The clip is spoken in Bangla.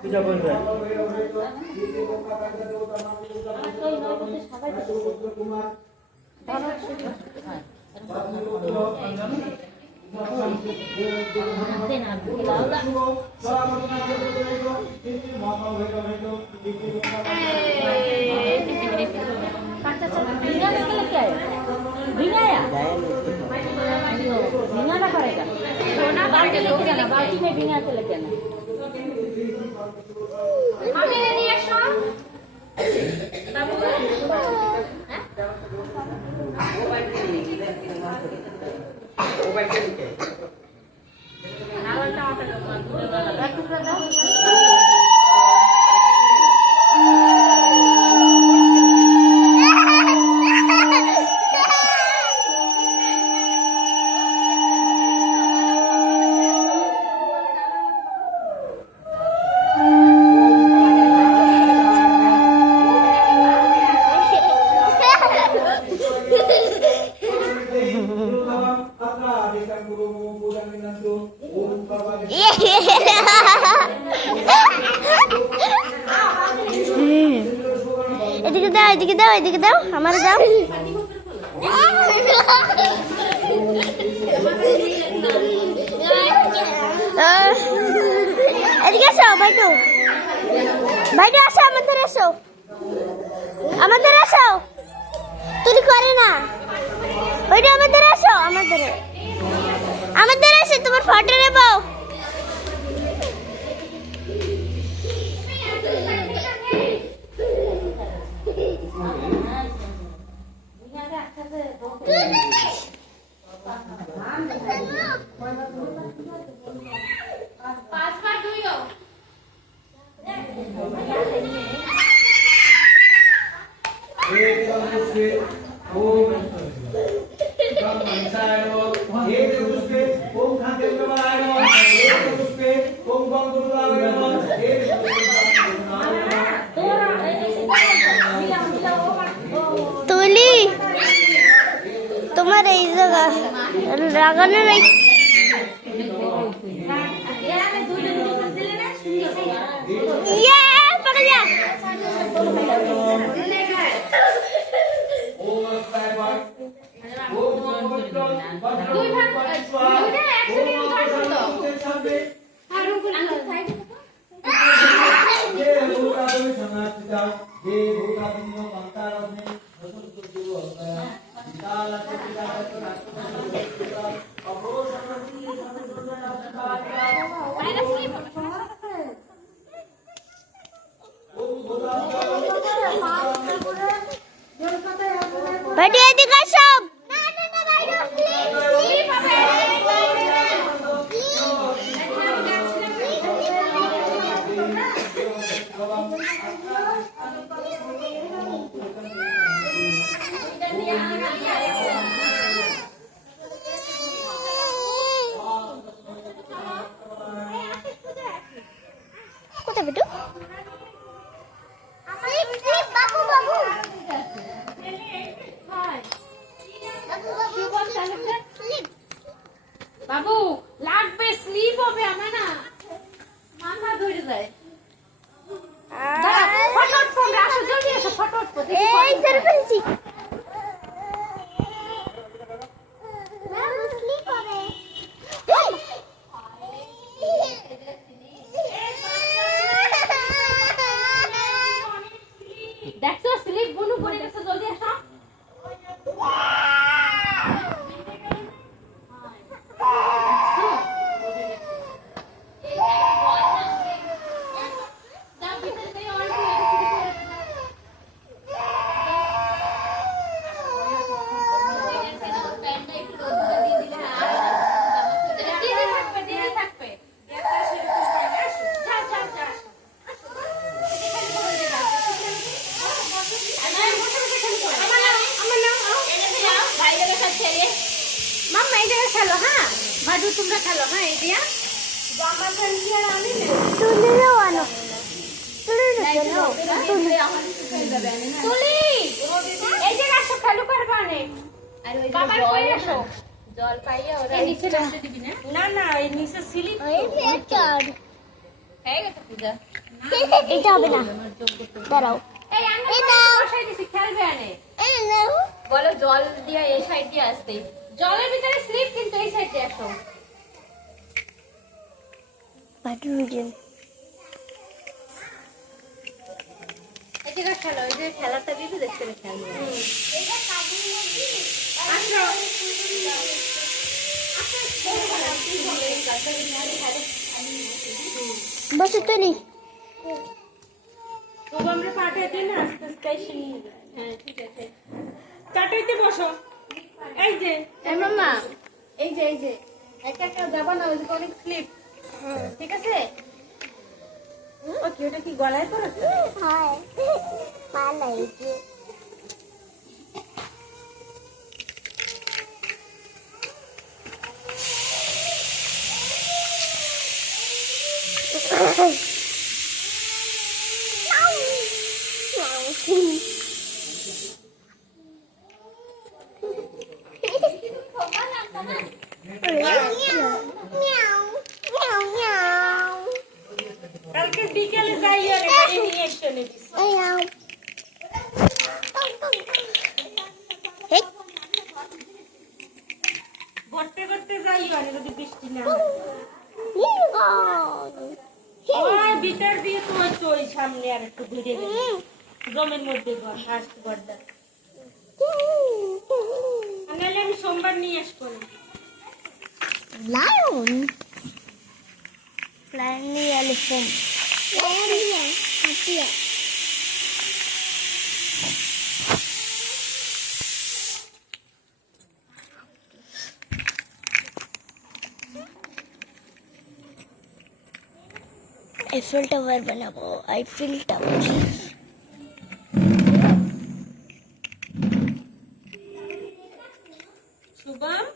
পূজা করবে भिंगाना पड़ेगा बाल्टी में भिंगा के लेके आना मम्मी ने दिया शो बाबू मोबाइल के नीचे नावल टमाटर এদিকে দাও আমার দাও এদিকে আসো বাইটু বাইটু আসো আমাদের আসো তুই করে না বাইটু আমাদের আসো তোমার ফটো নেব তোমার এই জায়গা লাগানো নাই बैठे दिखा सब কোথায় বেটু বাবু লাগবে স্লিপ হবে আমার না মাথা ধরে যায় ফটোট ফোন আসো জলদি এসো ফটোট এই ধরে ফেলছি স্লিপ হবে দেখছো স্লিপ বুনু পড়ে গেছে জলদি আসো মাম্মা এই জায়গায় খেলো হ্যাঁ ভাজু তোমরা খেলো হ্যাঁ এই দিয়া জামা প্যান্ট কি আর আনি না তুলে দাও আনো তুলে তুলি এই জায়গায় আসো খেলো করবা নে আর ওই বাবার কই আসো জল পাইয়া ওরা নিচে বসে দিবি না না না এই নিচে স্লিপ এই চড় হয়ে গেছে পূজা। এটা হবে না, দাঁড়াও। এই আমি বসাই দিছি, খেলবে আনে। এই নাও। বলো জল দিয়ে এই সাইড দিয়ে আসতে। জলের ভিতরে স্লিপ, কিন্তু এই সাইড দিয়ে আসো। বাটু ভিডিও। এই যে খেলো, এই যে খেলাটা দিতে দেখতে খেলবে। আসো। বসে তৈরি। আমরা পাঠাইতে না আস্তে আস্তে শিখে যায়। হ্যাঁ ঠিক আছে। চাটাইতে বসো। এই যে এই মাম্মা, এই যে একা একা যাবা না, ওই যে অনেক স্লিপ। ঠিক আছে। ও কি, ওটা কি গলায় পড়েছে? হাই পালাই যে কালকে বিকেলে যাই আর এখানে নিয়ে এসে নিবি। করতে করতে যাই আর যদি বৃষ্টি না হয়। ওই ভিতর দিয়ে তো ওই সামনে আর একটু ঘুরে গেলে জমির মধ্যে ঘর আসতে গড়দা। নাহলে আমি সোমবার নিয়ে আসবো না। Lion. Lion elephant. Lion happy. Eiffel Tower बनाबो, Eiffel Tower. শুভম